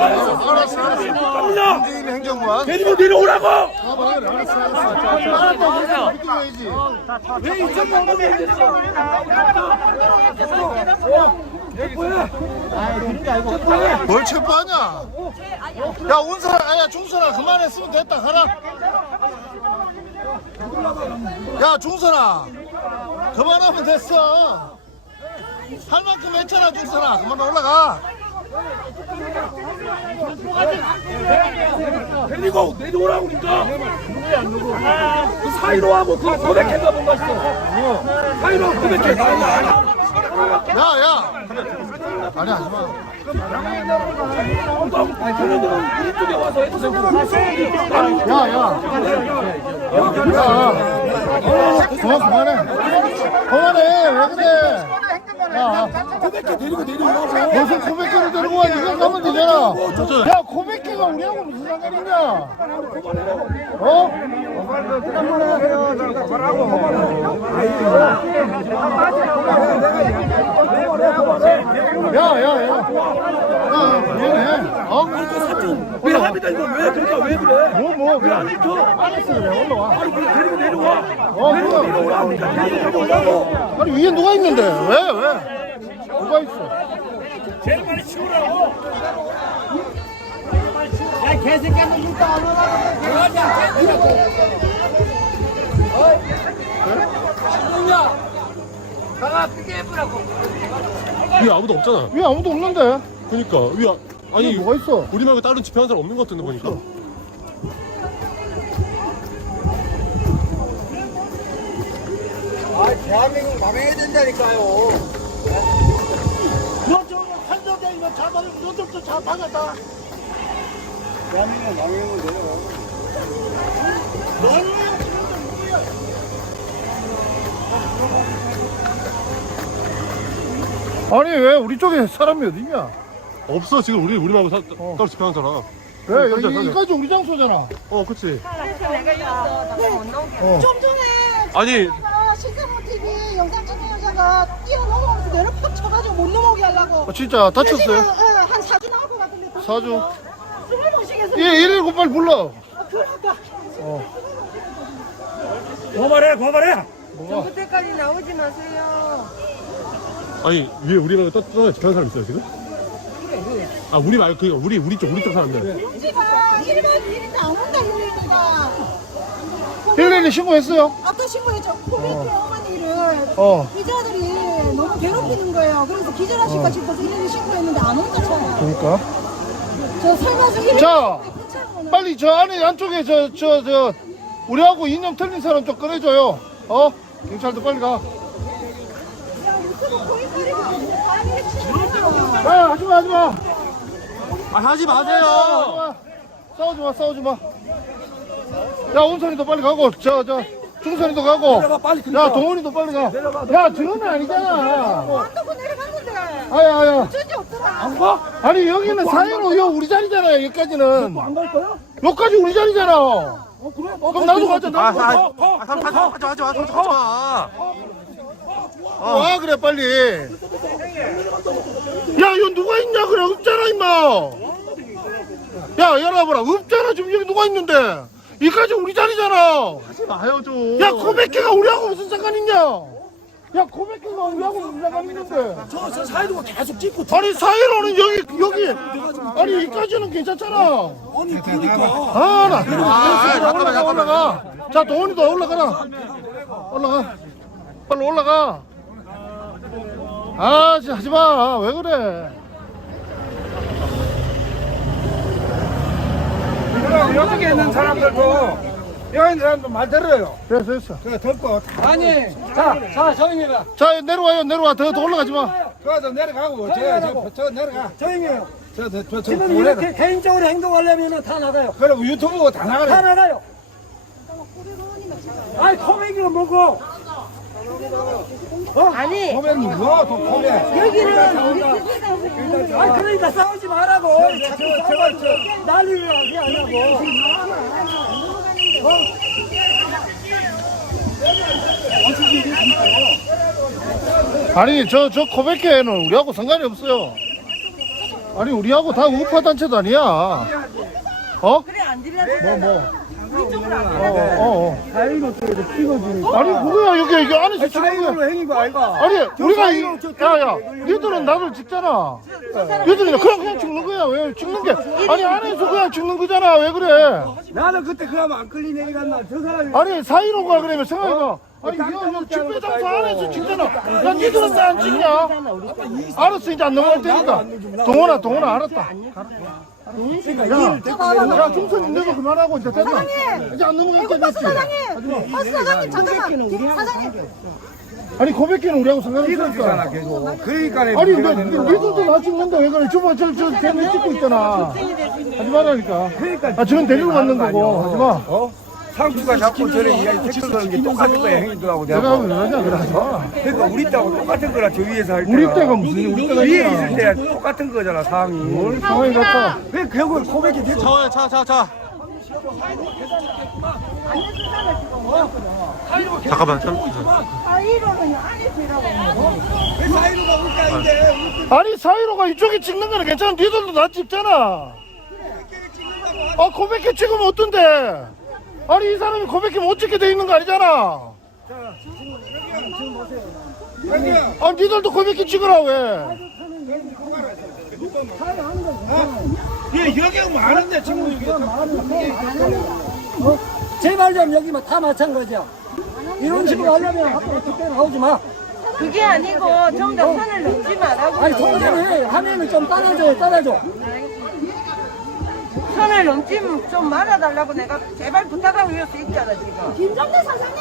알았어 알았어 문재인 행정관 데리고 내려오라고! 알았어 알았어 알았어 느껴야지 왜 이천 명만 내렸어? 뭘 체포하냐 야 온 사람 아야 중선아 그만했으면 됐다 가라 야 중선아 그만하면 됐어 할 만큼 했잖아 중선아 그만 올라가 데리고 내려오라고 그러니까! 그 사이로 하고 그 고백해가 뭔가 있어. 사이로 고백해. 야야 아니 하지마 저놈들은 우리 쪽에 와서 해주세요. 야야 야 그만 그만해 그만해 왜 그래 야 고백해 데리고 내려오라고. 무슨 900개를 데리고 와 이거 가면 되잖아 야 900개가 우리하고 무슨 상관이 냐 어? 야 야 야 야 미안해 어? 왜 합니다 이거 왜 그러니까 왜 그래? 뭐 뭐 왜안 지켜? 알았어 그래 올라와 아니 그래 데리고 내려와. 어 데리고 내려오라니까 데리고 내려오라고. 아니 위에 누가 있는데 왜 왜? 누가 있어? 제일 많이 치우라고. 위에 아무도 없잖아. 위에 아무도 없는데 그러니까 위에 아- 아니 뭐가 있어? 우리 말고 다른 집회하는 사람 없는 것 같은데 보니까. 대한민국 망해야 된다니까요. 너저 한정대 이거 잡아서 너들도 잡아갔다 대한민국 망해면 돼요. 아니 왜 우리 쪽에 사람이 어디냐? 없어 지금 우리 우리 말고 사, 따로 집회하는 사람. 왜 깜짝, 여기. 여기까지 우리 장소잖아. 어 그치. 좀 전에 아니 아, 시세모 TV 영상 찍은 여자가 뛰어넘어오면서 내려 팍 쳐가지고 못 넘어오게 하려고. 아, 진짜 다쳤어요? 지금, 어, 한 4주 나올 것 같은데. 사주. 숨을 못 쉬겠어. 예, 119 빨리 불러. 그러니까. 고발해 고발해. 그때까지 나오지 마세요. 아니 위에 우리 말고 따- 따로 집회하는 사람 있어요 지금? 아 우리 말고 그니까 우리 우리 쪽 우리 쪽 사람들. 용지가 1번 1인데 안 온다 1인이가. 112 신고했어요? 아까 신고했죠. 코비드 어머니를 어. 기자들이 너무 괴롭히는 거예요. 그래서 기절하실까 싶어서 112 신고했는데 안 온다잖아요. 그러니까. 저 살면서 112 자, 빨리 저 안에 안쪽에 저 저 저 우리하고 이념 틀린 사람 좀 꺼내줘요. 어? 경찰도 빨리 가. 야, 하지 마, 하지 마. 아 하지 하지 마. 싸우지 마, 싸우지 마. 야, 온선이도 빨리 가고, 저, 저, 중선이도 가고. 내려가, 빨리 야. 동원이도 빨리 가. 야, 저는 아니잖아. 안다고 내려갔는데 아야, 아야. 없더라. 안 가? 아니, 여기는 사이로, 여 우리 자리잖아, 여기까지는. 안 갈 거야? 여기까지 우리 자리잖아. 어 그래? 어, 그럼 나도 가자, 나도 아, 가자. 아, 아, 하지 마, 하지 마, 하지 마, 하지 마. 와, 그래, 빨리. 야, 이거 누가 있냐, 그래, 없잖아, 임마. 야, 열어봐라. 없잖아, 지금 여기 누가 있는데. 이까지 우리 자리잖아. 하지 마요 좀. 야, 고백회가 우리하고 무슨 상관 있냐? 야, 고백회가 우리하고 무슨 상관 있는데? 저, 저 사이드가 계속 찍고 아니, 사이로는 여기, 여기. 아니, 이까지는 괜찮잖아. 아니 그러니까 아, 나. 아, 올라가, 올라가. 자, 동원이도 올라가라. 올라가. 빨리 올라가. 아, 진짜 하지 마. 왜 그래? 그럼 여쪽에 있는 사람들도 여기 있는 사람도 말 들어요. 됐어, 됐어. 그 듣고 아니 자, 자 저입니다. 자, 내려와요, 내려와. 더, 더 올라가지 마. 그저 내려가고 저 저 저 내려가. 저희요. 저저 저 지금 이렇게 개인적으로 행동하려면 다 나가요. 그럼 유튜브 다 다 나가래. 나가요. 아이 코맹이가 뭐고? 아니 보면 누가 또 보면. 여기는 우리 TV가 아 그러니까 싸우지 말라고. 자꾸 싸워가지고 난리를 하게 안 하고. 아니, 저, 저 고백회는 우리하고 상관이 없어요. 아니 우리하고 다 우파 단체도 아니야. 어? 그래 안 들려도 뭐 뭐. 안 어, 어, 어. 쪽에서 찍어주니까. 아니 그거야 여기 여기 안에서 찍는 거야. 사이로 행위가 아이가. 아니 우리가 이, 사이로 저 야야 니들은 나를 찍잖아. 니들은 그냥 그냥 찍는 거야 왜 찍는 게 아니 안에서 그냥 찍는 거잖아 왜 그래? 나는 그때 그러면 안 끌린 얘기가 나. 저 사람이. 아니 사이로가 그러면 생각해봐. 아니 이거 집회 장소 안에서 찍잖아. 야 니들은 왜안 찍냐? 알았어 이제 안 넘어갈 테니까. 동원아 동원아 알았다. 야, 야 중선인데도 그만하고 이제 됐다. 이제 안 넘어갈 때 됐지. 사장님 버스 사장님 잠깐만 김 사장님 아니 고백기는 우리하고 상관없으니까. 계속. 그러니까 아니 근데 니- 니들도 나 찍는데 왜 그래? 저봐 저저 대면 찍고 있잖아. 하지 말라니까. 그러니까 아 저는 데리고 갔는 거고 하지 마. 어? 상추가 자꾸 저래 이야기 댓글 거는 게 똑같은 거야 행위들하고 내가 내가. 하면 왜 하냐 그래. 그러니까 우리 때하고 똑같은 거라 저 위에서 할 때. 우리 때가 무슨 우리 때가 위에 있냐. 있을 때 똑같은 거잖아 상황이. 뭘 상황이 같아. 왜 결국 고백이 됐 자, 자, 자, 자. 잠깐만. 잠- 사이로는 안에서 일하고 아니 사이로가 이쪽에 찍는 거는 괜찮아. 니들도 나 찍잖아. 아 고백해 찍으면 어떤데? 아니 이 사람이 고백해 못 찍게 돼 있는 거 아니잖아. 아 니들도 고백해 찍으라 왜? 예, 여기 많은데 지금 제발 좀 여기 뭐다 마찬가지야. 이런 식으로 하려면 앞으로 그때 나오지 마. 그게 아니고 정답 선을 넘지 말라고 아니 통제를 해. 하면은 좀 따라줘, 따라줘. 선을 넘지 좀 말아달라고 내가 제발 부탁하고 이럴 수 있잖아 지금 김정대 선생님!